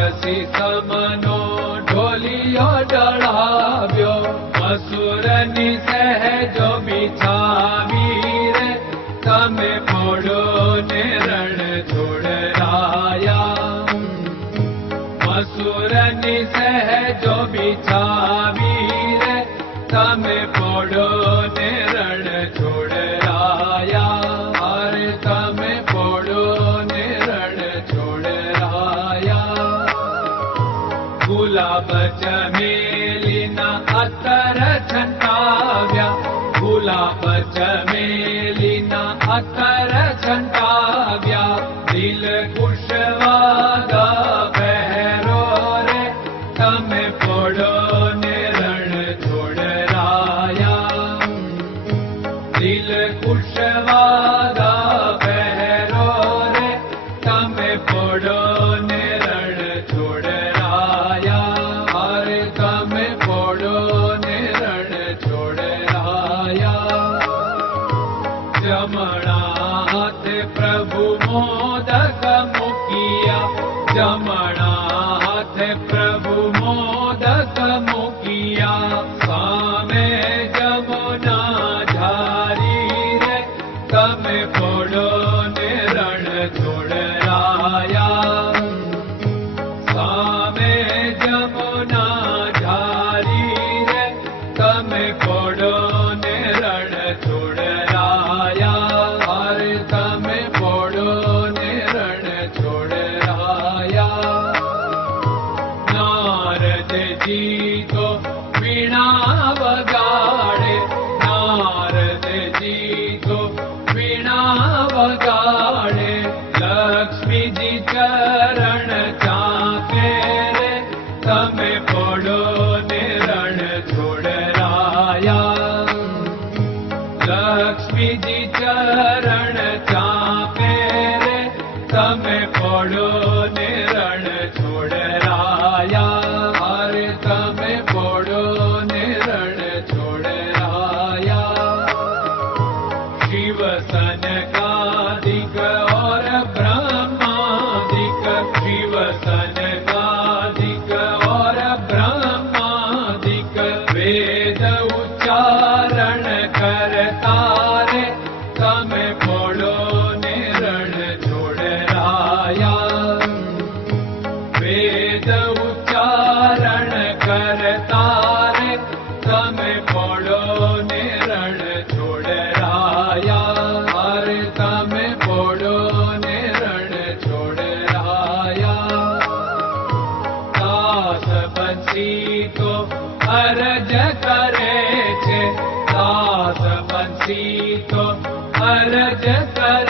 राक्षसी समनो ढोलियो डढ़ाव्यो असुर निसह जो बिछावीर तमे पोड़ो ने रण छोड़ाया असुर निसह जो बिछावीर तमे पोड़ो அத்தரசன் जनाथ प्रभु मोदक मुखियामणाथ प्रभु मोदक मुखियामे जमुना झारी रे पडो विधिरण કરે છે દાસ બંસી તો અરજ કરે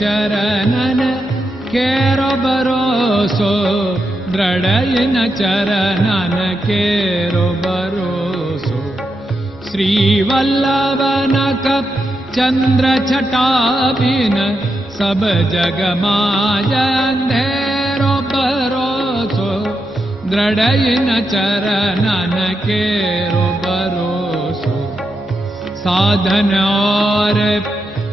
चरणन केरो भरोसो द्रढयन चरणन केरो भरोसो कप चन्द्र छटाबिन सब जगमाजेरो भरोसो द्रढयन चरणन केरो भरोसो साधन और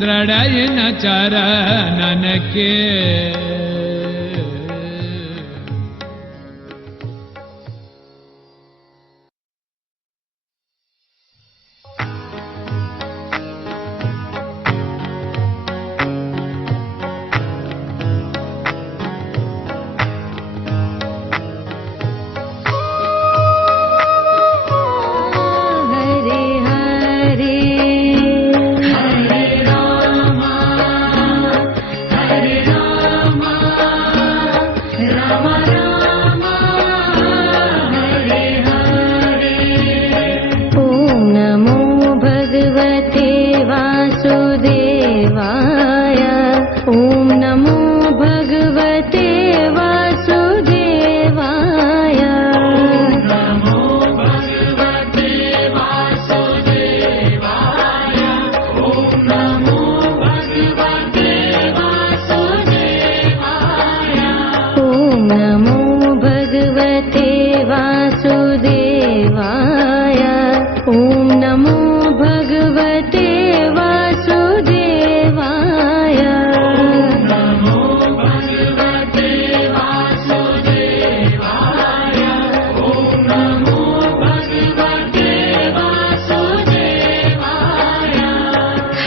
ದೃಢಯನ ನನಕ್ಕೆ